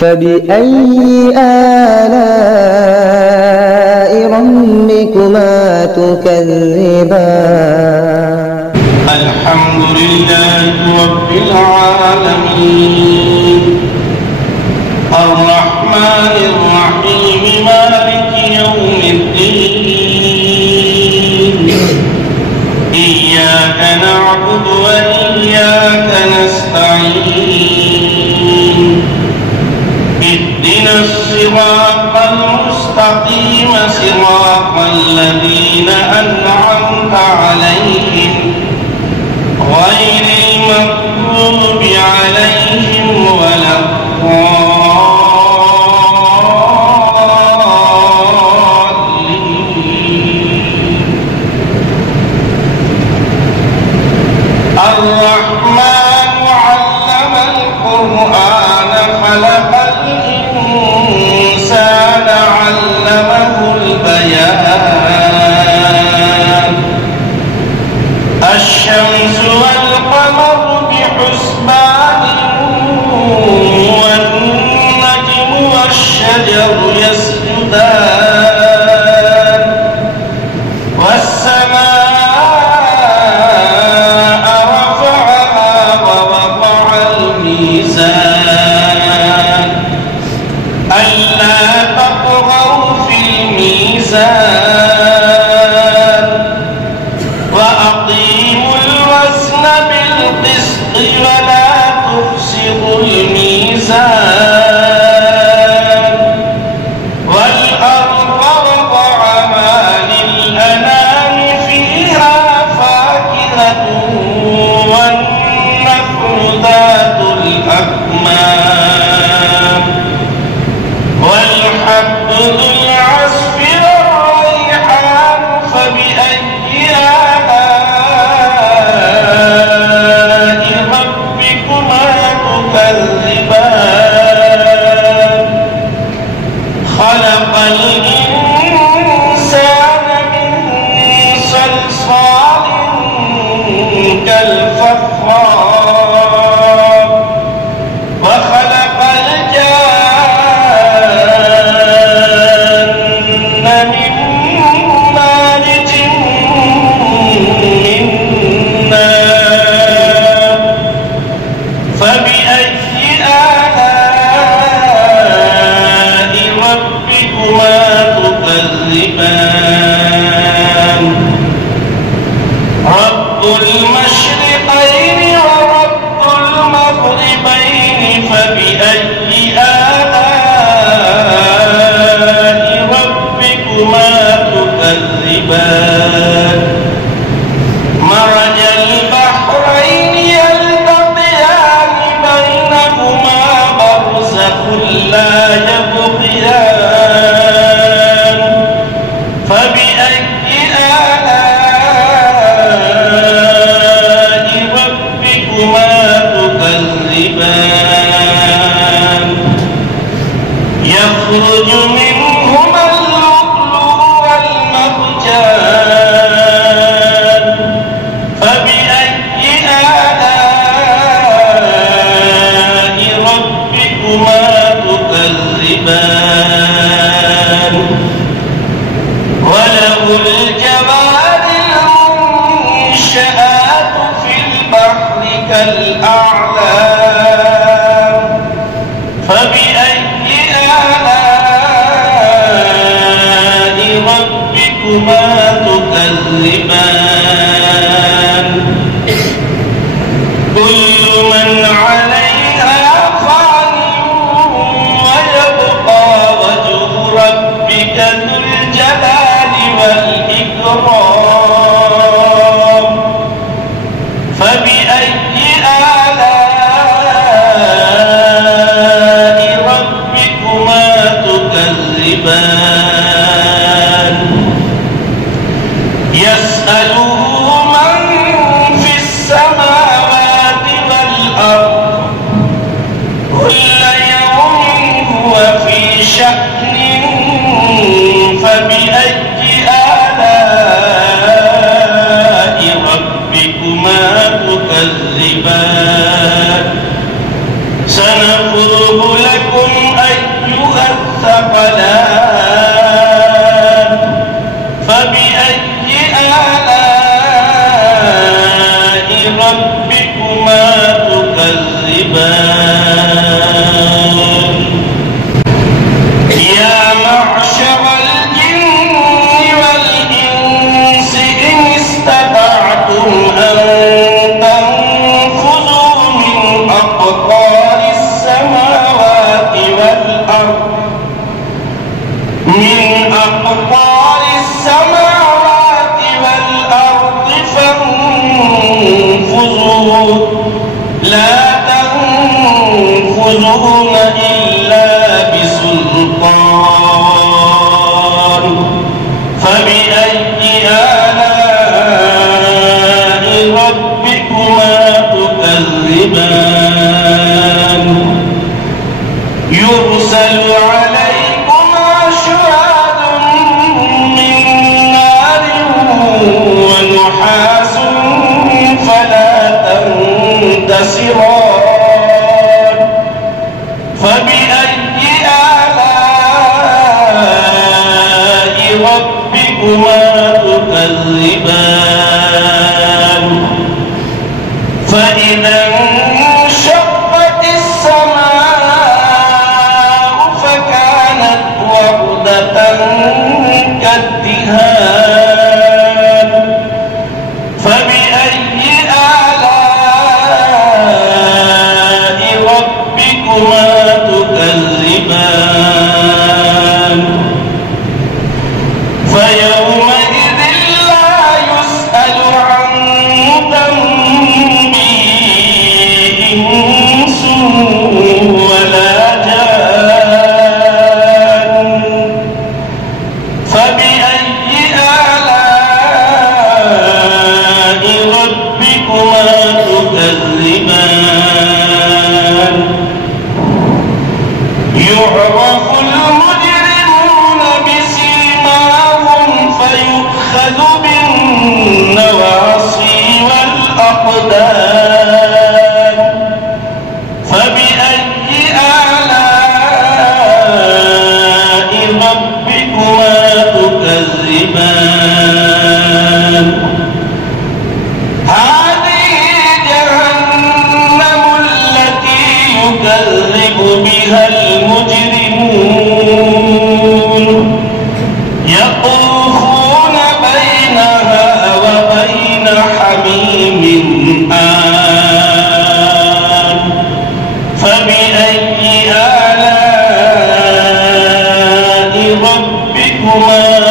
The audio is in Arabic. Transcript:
فبأي آلاء ربكما تكذبان الحمد لله رب العالمين الرحمن الرحيم مالك يوم الدين إياك نعبد وإياك نستعين اهدنا الصراط المستقيم صراط الذين أنعمت عليهم غير المغضوب عليهم ولا الرحمن علم القرآن خلق الإنسان علمه البيان الشمس والقمر بحسبان والنجم والشجر يسجدان والسماء رفعها ووضع الميزان ألا تطغوا في الميزان وأقيموا الوزن بالقسط ولا تخسروا الميزان والأرض وضعها للأنام فيها فاكهة والنخل ذات الأكمام والحب ذو العصف والريحان فبأي آلاء ربكما تكذبان خلق الإنسان من صلصال كالفخار وخلق الجان من مارج من نار فبأي آلاء ربكما تكذبان رب المشرقين ورب المغربين فبأي آلاء ربكما تكذبان مرج البحرين يلتقيان بينهما برزخ لا يبغيان فبأي آلاء ربكما تكذبان يخرج منهما اللؤلؤ والمرجان فبأي آلاء ربكما تكذبان وله الجوار المنشآت في البحر كالأعلام فبأي آلاء ربكما تكذبان كل من عليها فان ويبقى وجه ربك ذو الجلال والإكرام فبأي آلاء ربكما تكذبان يسأله من في السماوات والأرض كل يوم هو في شأن فبأي آلاء ربكما تكذبان سنفرغ لكم الثقلان فبأي آلاء ربكما تكذبان يا معشر الجن والإنس إن استطعتم أن تنفذوا من أقطار السماوات والأرض فانفذوا لا تنفذون إلا بسلطان فبأي آلاء ربكما تكذبان يرسل عليكما شواظ من نار ونحاس فلا تنتصران فبأي آلاء ربكما تكذبان فإذا انشقت السماء فكانت وردة كالدهان فبأي آلاء ربكما تكذبان فيومئذ لا يسأل عن ذنبه إنس ولا جان فبأي آلاء ربكما تكذبان يعرف المجرمون بسيماهم فيؤخذ بالنواصي والأقدام فبأي آلاء ربكما تكذبان هذه جهنم التي يكذب بها المجرمون يطوفون بينها وبين حميم آن فبأي آلاء ربكما